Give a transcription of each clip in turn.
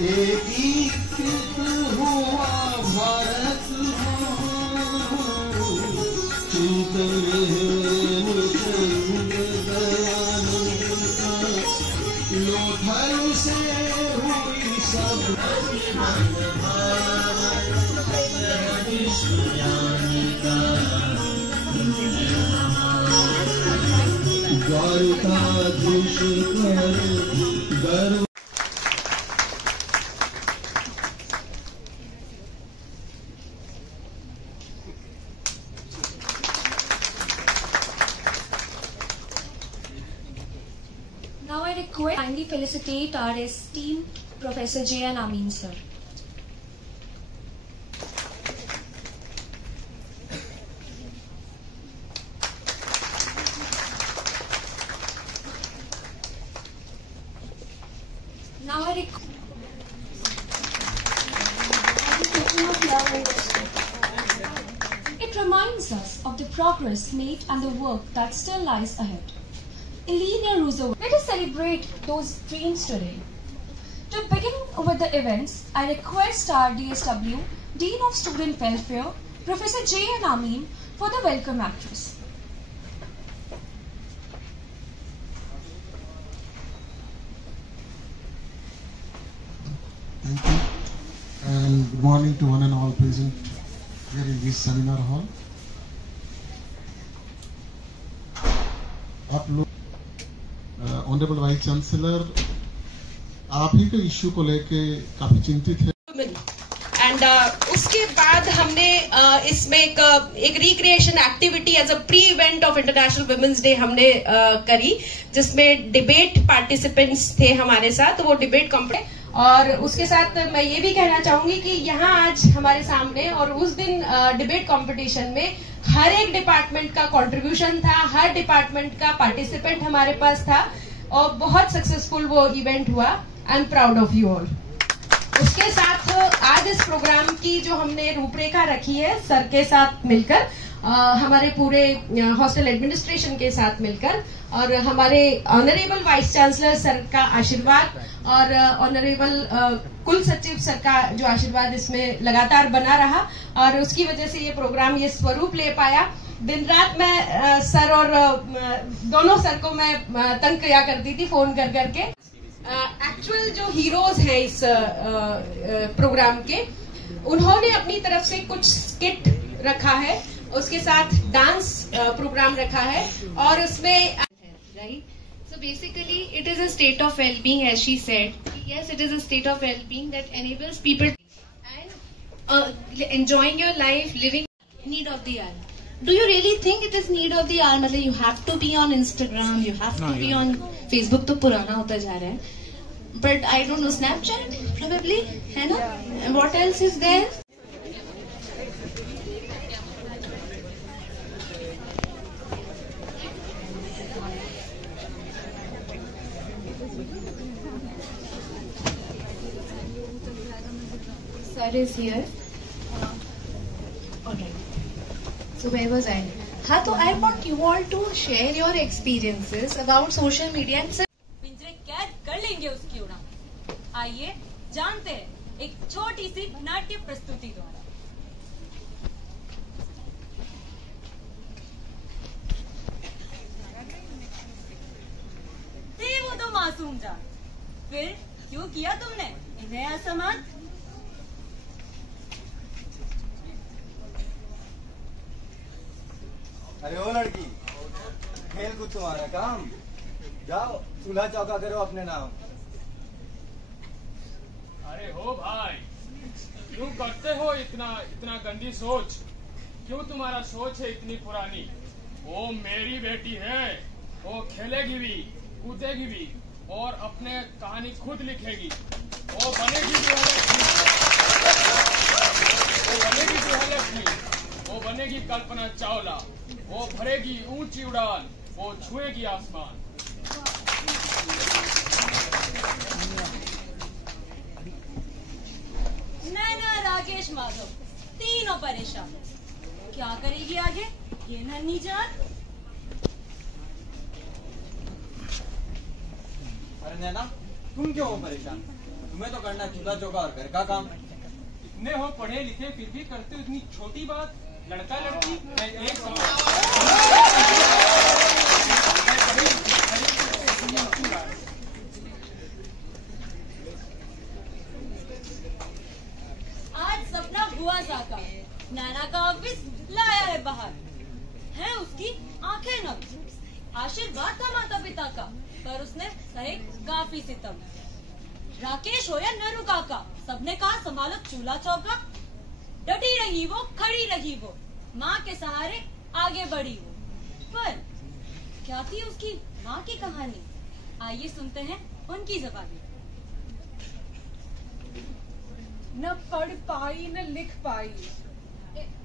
एकीकृत हुआ भारत चिंतन लोथल से हुई सब द्वारकाधीश कर गर्व। Now I request kindly felicitate our esteemed Professor J.N. Amin sir. Now I request it reminds us of the progress made and the work that still lies ahead. Eleanor Roosevelt. Let us celebrate those dreams today. To begin with the events, I request our DSW, Dean of Student Welfare, Professor J.N. Amin, for the welcome address. Thank you, and good morning to one and all present here in this seminar hall. आप लोग honourable vice chancellor, आप ही के issue को लेके काफी चिंतित है। And उसके बाद हमने इसमें एक recreation activity as a pre event of international women's day हमने करी, जिसमें डिबेट पार्टिसिपेंट्स थे हमारे साथ, तो वो डिबेट कॉम्पिटिशन। और उसके साथ मैं ये भी कहना चाहूंगी कि यहाँ आज हमारे सामने और उस दिन डिबेट कंपटीशन में हर एक डिपार्टमेंट का कंट्रीब्यूशन था, हर डिपार्टमेंट का पार्टिसिपेंट हमारे पास था और बहुत सक्सेसफुल वो इवेंट हुआ। I am proud of you all. उसके साथ आज इस प्रोग्राम की जो हमने रूपरेखा रखी है सर के साथ मिलकर, हमारे पूरे हॉस्टल एडमिनिस्ट्रेशन के साथ मिलकर, और हमारे ऑनरेबल वाइस चांसलर सर का आशीर्वाद और ऑनरेबल कुल सचिव सर का जो आशीर्वाद इसमें लगातार बना रहा, और उसकी वजह से ये प्रोग्राम ये स्वरूप ले पाया। दिन रात मैं सर और दोनों सर को मैं तंग किया करती थी फोन कर करके। एक्चुअल जो हीरोज हैं इस प्रोग्राम के, उन्होंने अपनी तरफ से कुछ स्किट रखा है, उसके साथ डांस प्रोग्राम रखा है, और उसमें right. So basically it is a state of well-being, as she said. Yes, it is a state of well-being that enables people and enjoying your life, living need of the hour. Do you really think it is need of the hour? मतलब you have to be on Instagram, you have to be on Facebook, तो पुराना होता जा रहा है. But I don't know, Snapchat probably, है ना? And what else is there? Sir is here. Alright. So where was I? हाँ, तो I want you all to share your experiences about social media and पिंजरे कैद कर लेंगे उसकी उड़ान। आइए जानते हैं एक छोटी सी नाट्य प्रस्तुति द्वारा। थे वो तो मासूम जान, फिर क्यों किया तुमने इन्हें असमान? अरे ओ लड़की, खेल कूद तुम्हारा काम, जाओ चूल्हा चौका करो अपने नाम। अरे हो भाई, क्यों करते हो इतना गंदी सोच? क्यों तुम्हारा सोच है इतनी पुरानी? वो मेरी बेटी है, वो खेलेगी भी, कूदेगी भी, और अपने कहानी खुद लिखेगी। वो बनेगी जो है लक्ष्मी, वो बनेगी कल्पना चावला, वो भरेगी ऊंची उड़ान, वो छुएगी आसमान। नैना, राकेश, माधव तीनों परेशान। क्या करेगी आगे ये नन्ही जान? अरे नैना, तुम क्यों हो परेशान? तुम्हें तो करना चूल्हा चौका और घर का काम। इतने हो पढ़े लिखे फिर भी करते हो इतनी छोटी बात। लड़का लड़की एक आज सपना हुआ साकार। नैना का ऑफिस लाया है बाहर। है उसकी आंखें नम। आशीर्वाद था माता पिता का, पर उसने सहे काफी सितम। राकेश हो या नरू काका, सबने कहा संभालो चूल्हा चौका। डटी रही वो, खड़ी रही वो, माँ के सहारे आगे बढ़ी वो। पर क्या थी उसकी माँ की कहानी? आइए सुनते हैं उनकी ज़बानी। न पढ़ पाई न लिख पाई,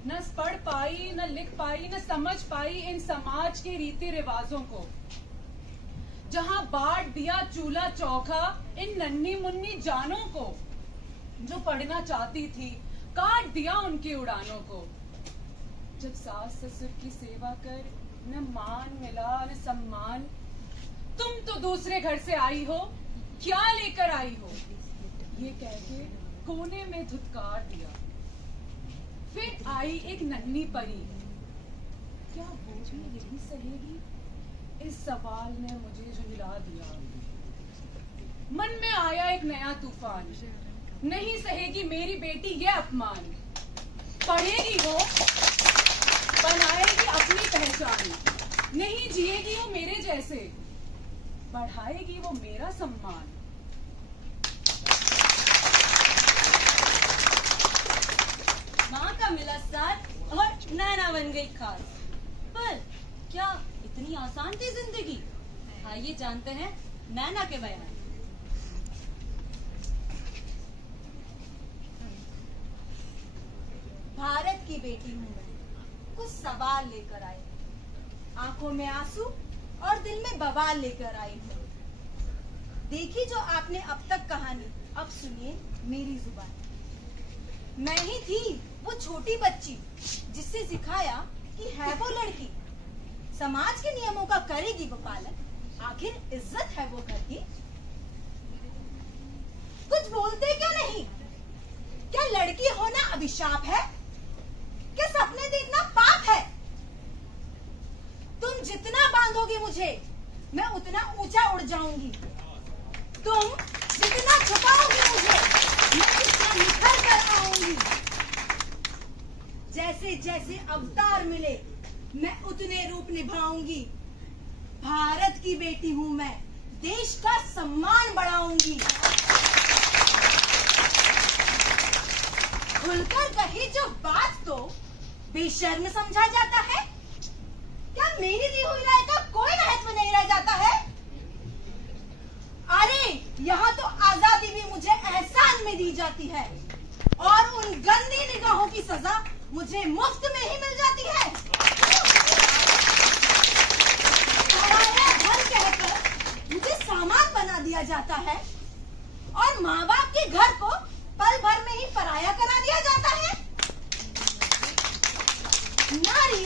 न पढ़ पाई न लिख पाई, न समझ पाई इन समाज के रीति रिवाजों को। जहाँ बांट दिया चूल्हा चौका इन नन्ही मुन्नी जानों को। जो पढ़ना चाहती थी काट दिया उनकी उड़ानों को। जब सास ससुर की सेवा कर न मान मिला न सम्मान। तुम तो दूसरे घर से आई हो, क्या लेकर आई हो, ये कह के कोने में धुतकार दिया। फिर आई एक नन्ही परी, क्या वो भी यही सहेगी? इस सवाल ने मुझे झुंझला दिया। मन में आया एक नया तूफान, नहीं सहेगी मेरी बेटी ये अपमान। पढ़ेगी वो, बनाएगी अपनी पहचान। नहीं जिएगी वो मेरे जैसे, बढ़ाएगी वो मेरा सम्मान। माँ का मिला साथ और नैना बन गई खास। पर क्या इतनी आसान थी जिंदगी? आइए जानते हैं नैना के बयान। भारत की बेटी हूँ मैं, कुछ सवाल लेकर आई। आंखों में आंसू और दिल में बवाल लेकर आई हूँ। देखी जो आपने अब तक कहानी, अब सुनिए मेरी जुबान। मैं ही थी वो छोटी बच्ची जिससे सिखाया कि है वो लड़की, समाज के नियमों का करेगी वो पालन। आखिर इज्जत है वो घर की। कुछ बोलते क्यों नहीं? क्या लड़की होना अभिशाप है? क्या सपने देखना पाप है? तुम जितना बांधोगे मुझे, मैं उतना ऊंचा उड़ जाऊंगी। तुम जितना छुपाओगे मुझे, मैं उतना निखर कर आऊंगी। जैसे जैसे अवतार मिले, मैं उतने रूप निभाऊंगी। भारत की बेटी हूँ मैं, देश का सम्मान बढ़ाऊंगी। खुलकर कही जो बात तो बेशर्म समझा जाता है। क्या मेरी दी हुई राय का कोई महत्व नहीं रह जाता है? अरे यहाँ तो आजादी भी मुझे एहसान में दी जाती है, और उन गंदी निगाहों की सजा मुझे मुफ्त में ही मिल जाती है। पराया धन कहकर मुझे सामान बना दिया जाता है, और माँ बाप के घर को पल भर में ही पराया करा दिया जाता है। नारी,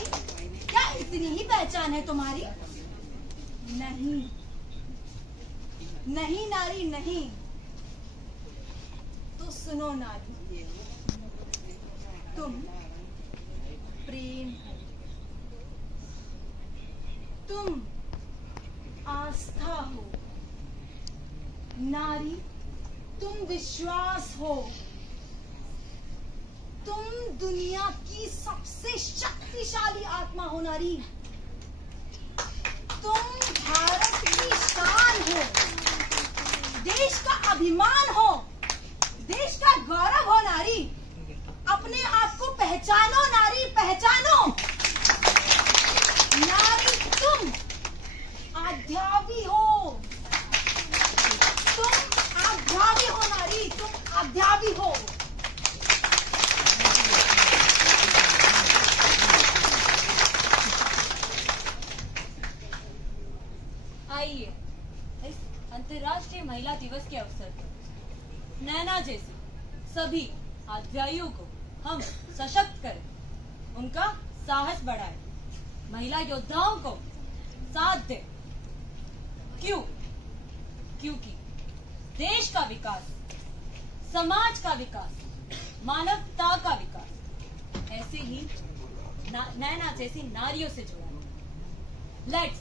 क्या इतनी ही पहचान है तुम्हारी? नहीं नहीं नारी नहीं। तो सुनो नारी, तुम प्रेम हो, तुम आस्था हो। नारी, तुम विश्वास हो। तुम दुनिया की सबसे शक्तिशाली आत्मा हो नारी। तुम भारत की शान हो, देश का अभिमान हो, देश का गौरव हो नारी। अपने आप को पहचानो नारी, पहचानो। नारी, तुम आध्यावी हो। तुम आध्यावी हो नारी, तुम आध्यावी हो। अंतर्राष्ट्रीय महिला दिवस के अवसर पर नैना जैसी सभी आध्यायियों को हम सशक्त करें, उनका साहस बढ़ाएं, महिला योद्धाओं को साथ दें। क्योंकि देश का विकास, समाज का विकास, मानवता का विकास ऐसे ही नैना जैसी नारियों से जुड़ा है। Let's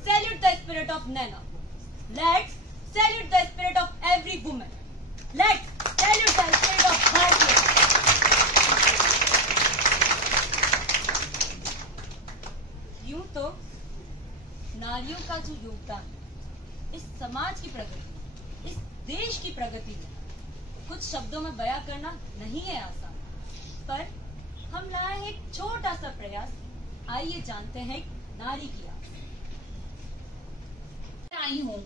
salute the spirit of Naina. Let's salute the spirit of every woman. Let's salute the spirit of Bharatiya. यूं तो नारियों का जो योगदान इस समाज की प्रगति, इस देश की प्रगति में कुछ शब्दों में बयां करना नहीं है आसान, पर हम लाए हैं एक छोटा सा प्रयास। आइए जानते हैं नारी की आई हूँ।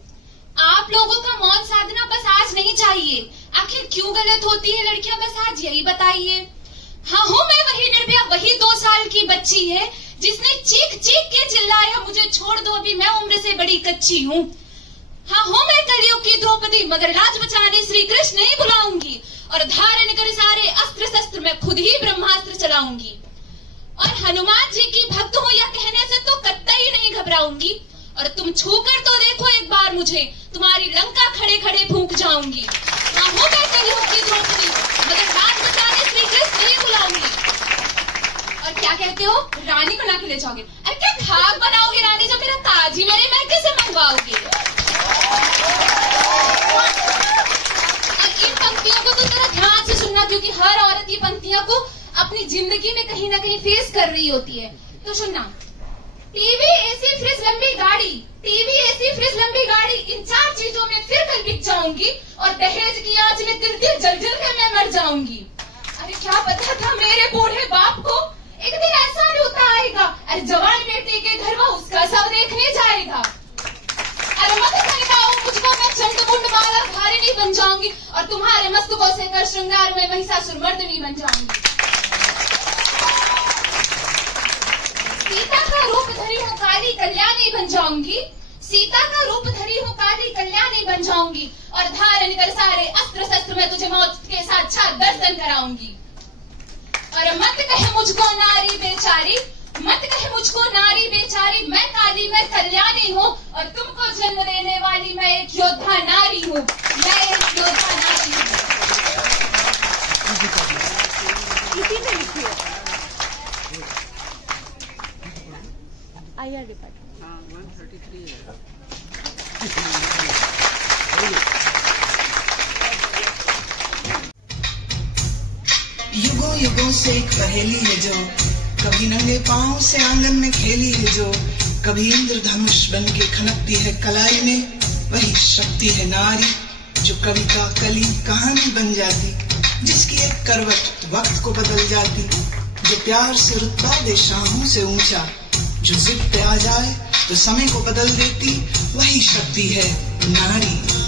आप लोगों का मौन साधना बस आज नहीं चाहिए। आखिर क्यों गलत होती है लड़कियां, बस आज यही बताइए। हाँ हूँ मैं वही निर्भया, वही 2 साल की बच्ची है जिसने चीख चीख के चिल्लाया मुझे छोड़ दो, अभी मैं उम्र से बड़ी कच्ची हूँ। हाँ हूँ मैं कलयुग की द्रौपदी, मगर लाज बचाने श्री कृष्ण नहीं बुलाऊंगी, और धारण कर सारे अस्त्र शस्त्र मैं खुद ही ब्रह्मास्त्र चलाऊंगी। और हनुमान जी की भक्त हूँ यह कहने से तो कतई नहीं घबराऊंगी, और तुम छूकर तो देखो एक बार मुझे, तुम्हारी लंका खड़े खड़े फूंक जाऊंगी। हाँ हूँ मैं कलयुग की द्रौपदी, मगर लाज बचाने श्री कृष्ण नहीं बुलाऊंगी। और क्या कहते हो, रानी को ना के ले जाओगे? अरे क्या खाक बनाओगे रानी, जब मेरा ताज ही मेरे महके से मंगवाओगे? इन पंक्तियों को तो जरा ध्यान से सुनना, क्योंकि हर औरत ये पंक्तियों को अपनी जिंदगी में कहीं ना कहीं फेस कर रही होती है। तो सुनना। टीवी, एसी, फ्रिज, लंबी गाड़ी, टीवी, एसी, फ्रिज, लंबी गाड़ी, इन 4 चीजों में फिर कल बिक जाऊंगी, और दहेज की आंच में तिल तिल जल जल के मैं मर जाऊंगी। अरे क्या पता था मेरे बूढ़े बाप को एक दिन ऐसा लूटा आएगा, अरे जवान बेटे के घर वो उसका सब देखने जाएगा। अरे मत समझाओ मुझको, मैं चंडमुंड माला धारिणी बन जाऊंगी, और तुम्हारे मस्तकों से कर श्रृंगार में महिषासुर मर्दिनी बन जाऊंगी। सीता का रूप धरी हूँ काली कल्याणी बन जाऊंगी, सीता का रूप धरी हूँ काली कल्याणी बन जाऊंगी, और धारण कर सारे अस्त्र शस्त्र में तुझे मौत के साक्षात दर्शन कराऊंगी। और मत कहे मुझको नारी बेचारी, मत कहे मुझको नारी बेचारी, मैं काली मैं कल्याणी हूँ, और तुमको जन्म देने वाली मैं एक योद्धा नारी हूँ, मैं एक योद्धा नारी हूँ। इसी में लिखी है IR डिपार्टमेंट। हाँ 133 है। युगों युगों से एक पहेली है जो कभी नंगे पांव से आंगन में खेली है, जो कभी इंद्रधनुष बन के खनकती है कलाई में, वही शक्ति है नारी जो कविता कली कहानी बन जाती, जिसकी एक करवट वक्त को बदल जाती, जो प्यार से रुतबा दे शाहों से ऊंचा, जो जिद पे आ जाए तो समय को बदल देती, वही शक्ति है नारी।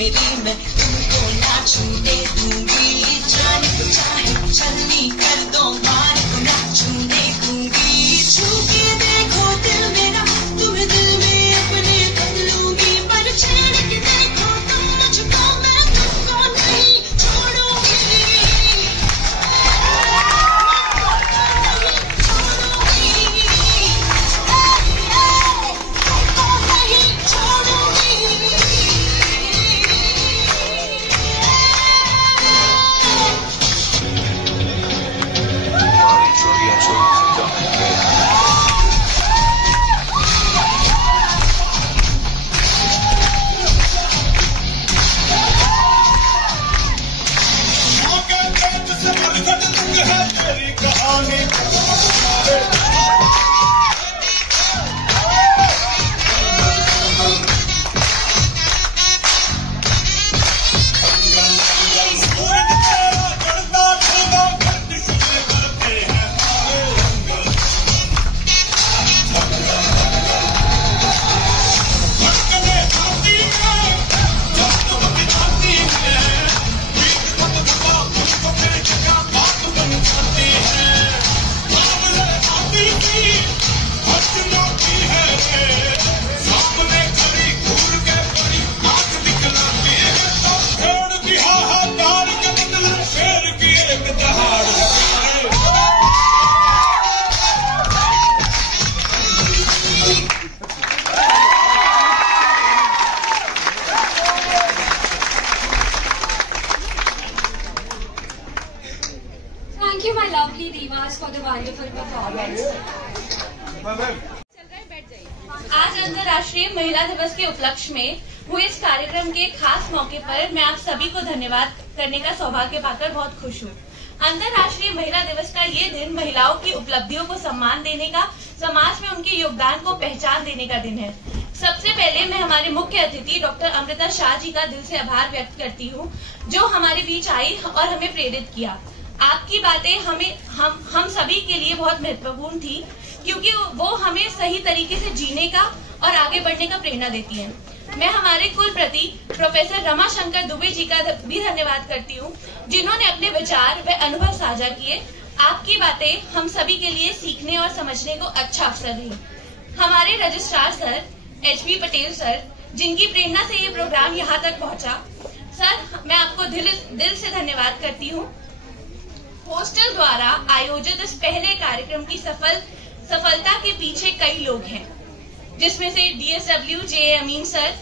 मेरी मैं तुमको ना छूने दूंगी, जान को चाहे छलनी कर दो मार को ना छूने दूंगी, छू के देखो दिल मेरा तुम्हें दिल में अपने कर लूंगी, पर छेड़ के देखो तुम मुझको मैं तुमको नहीं छोड़ूंगी, Thank you, my lovely divas, for the wonderful performance. आज अंतर्राष्ट्रीय महिला दिवस के उपलक्ष्य में हुए इस कार्यक्रम के खास मौके पर मैं आप सभी को धन्यवाद करने का सौभाग्य पाकर बहुत खुश हूँ। अंतर्राष्ट्रीय महिला दिवस का ये दिन महिलाओं की उपलब्धियों को सम्मान देने का, समाज में उनके योगदान को पहचान देने का दिन है। सबसे पहले मैं हमारे मुख्य अतिथि डॉक्टर अमृता शाह जी का दिल से आभार व्यक्त करती हूँ, जो हमारे बीच आई और हमें प्रेरित किया। आपकी बातें हम सभी के लिए बहुत महत्वपूर्ण थी, क्योंकि वो हमें सही तरीके से जीने का और आगे बढ़ने का प्रेरणा देती हैं। मैं हमारे कुलपति प्रोफेसर रमाशंकर दुबे जी का भी धन्यवाद करती हूँ, जिन्होंने अपने विचार व अनुभव साझा किए। आपकी बातें हम सभी के लिए सीखने और समझने को अच्छा अवसर रही। हमारे registrar sir HP Patel sir, जिनकी प्रेरणा से ये प्रोग्राम यहाँ तक पहुँचा। सर, मैं आपको दिल से धन्यवाद करती हूँ। हॉस्टल द्वारा आयोजित इस पहले कार्यक्रम की सफलता के पीछे कई लोग हैं, जिसमें से DSW J Amin sir,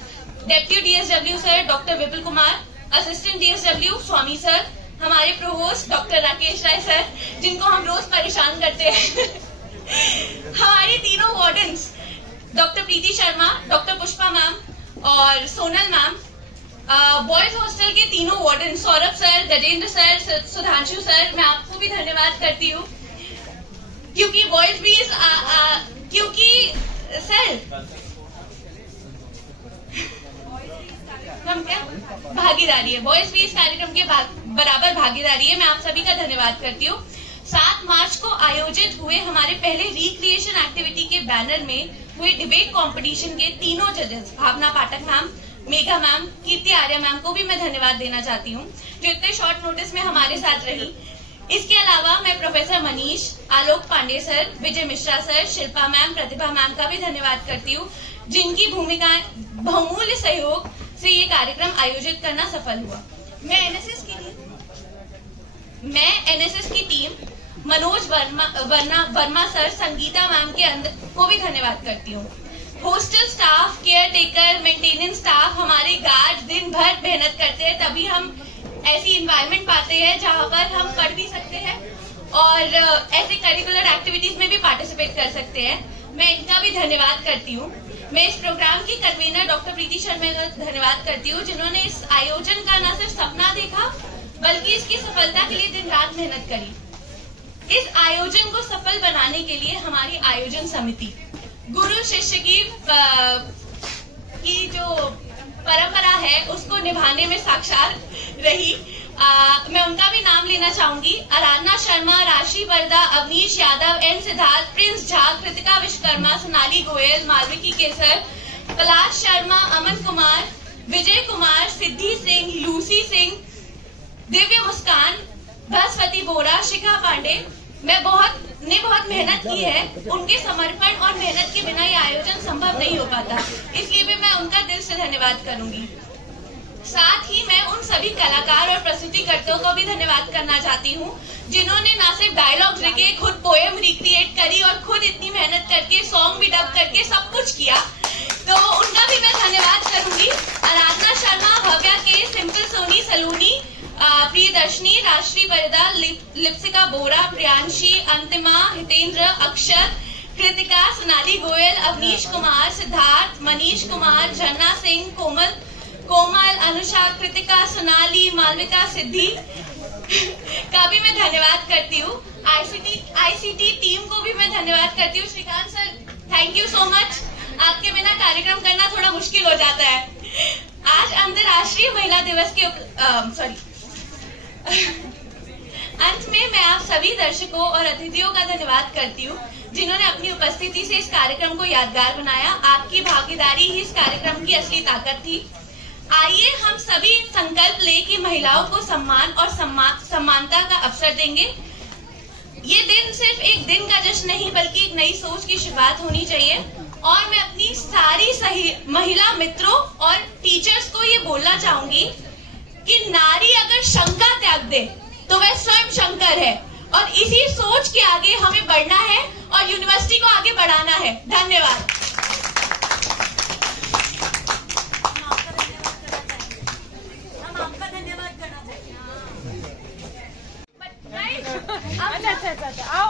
deputy DSW sir doctor Vipul Kumar, assistant DSW Swami sir, हमारे provost doctor Rakesh Rai sir, जिनको हम रोज परेशान करते हैं हमारी तीनों wardens doctor Preeti Sharma, doctor Pushpa ma'am और सोनल मैम, बॉयज हॉस्टल के तीनों warden Saurabh sir, Gajendra sir, Sudhanshu sir, मैं आपको भी धन्यवाद करती हूँ, क्योंकि बॉयज भी क्योंकि सर हम क्या भागीदारी है, बॉयज भी इस कार्यक्रम के बराबर भागीदारी है। मैं आप सभी का धन्यवाद करती हूँ। 7 मार्च को आयोजित हुए हमारे पहले रिक्रिएशन एक्टिविटी के बैनर में हुए डिबेट कंपटीशन के तीनों जजेस भावना पाठक मैम, मेघा मैम, कीर्ति आर्या मैम को भी मैं धन्यवाद देना चाहती हूँ, जो इतने शॉर्ट नोटिस में हमारे साथ रही। इसके अलावा मैं प्रोफेसर मनीष, आलोक Pandey sir, Vijay Mishra sir, Shilpa ma'am, प्रतिभा मैम का भी धन्यवाद करती हूँ, जिनकी भूमिकाएं बहुमूल्य सहयोग से ये कार्यक्रम आयोजित करना सफल हुआ। मैं एनएसएस की team Manoj Verma sir, Sangeeta ma'am के अंदर को भी धन्यवाद करती हूँ। Hostel staff, care taker, maintenance staff, हमारे गार्ड दिन भर मेहनत करते हैं, तभी हम ऐसी इन्वायरमेंट पाते हैं जहाँ पर हम पढ़ भी सकते हैं और ऐसे करिकुलर एक्टिविटीज में भी पार्टिसिपेट कर सकते हैं। मैं इनका भी धन्यवाद करती हूँ। मैं इस प्रोग्राम की कन्वीनर डॉक्टर प्रीति शर्मा का धन्यवाद करती हूँ, जिन्होंने इस आयोजन का न सिर्फ सपना देखा, बल्कि इसकी सफलता के लिए दिन रात मेहनत करी। इस आयोजन को सफल बनाने के लिए हमारी आयोजन समिति गुरु शिष्य की जो परंपरा है उसको निभाने में साक्षात रही। मैं उनका भी नाम लेना चाहूंगी। आराधना शर्मा, राशि वर्दा, अवनीश यादव, एन सिद्धार्थ, प्रिंस झा, कृतिका विश्वकर्मा, सोनाली गोयल, मालविकी केसर, पलाश शर्मा, अमन कुमार, विजय कुमार, सिद्धि सिंह, लूसी सिंह, दिव्य मुस्कान, बृहस्पति बोरा, शिखा पांडे ने बहुत मेहनत की है। उनके समर्पण और मेहनत के बिना ये आयोजन संभव नहीं हो पाता, इसलिए भी मैं उनका दिल से धन्यवाद करूंगी। साथ ही मैं उन सभी कलाकार और प्रस्तुतिकर्ताओं को भी धन्यवाद करना चाहती हूँ जिन्होंने ना सिर्फ डायलॉग्स लिखे, खुद पोएम रिक्रिएट करी और खुद इतनी मेहनत करके सॉन्ग भी डब करके सब कुछ किया, तो उनका भी मैं धन्यवाद करूंगी। आराधना शर्मा, भव्या के, सिंपल सोनी, सलूनी, प्रियदर्शनी, राष्ट्रीय परिदा, लिप्सिका बोरा, प्रियांशी, अंतिमा, हितेंद्र, अक्षर, कृतिका, सोनाली गोयल, अवनीश कुमार, सिद्धार्थ, मनीष कुमार, झरना सिंह, कोमल, अनुषा, कृतिका, सोनाली, मालविका, सिद्धि का भी मैं धन्यवाद करती हूँ। आईसीटी टीम को भी मैं धन्यवाद करती हूँ। Srikanth sir, thank you so much. आपके बिना कार्यक्रम करना थोड़ा मुश्किल हो जाता है। आज अंतर्राष्ट्रीय महिला दिवस के अंत में मैं आप सभी दर्शकों और अतिथियों का धन्यवाद करती हूँ जिन्होंने अपनी उपस्थिति से इस कार्यक्रम को यादगार बनाया। आपकी भागीदारी ही इस कार्यक्रम की असली ताकत थी। आइए हम सभी संकल्प ले कि महिलाओं को सम्मान और समानता का अवसर देंगे। ये दिन सिर्फ एक दिन का जश्न नहीं बल्कि एक नई सोच की शुरुआत होनी चाहिए। और मैं अपनी सारी सही महिला मित्रों और टीचर्स को ये बोलना चाहूंगी कि नारी अगर शंका त्याग दे तो वह स्वयं शंकर है, और इसी सोच के आगे हमें बढ़ना है और यूनिवर्सिटी को आगे बढ़ाना है। धन्यवाद। अच्छा आओ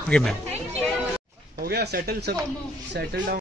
ओके मैम, हो गया सेटल, सब सेटल डाउन।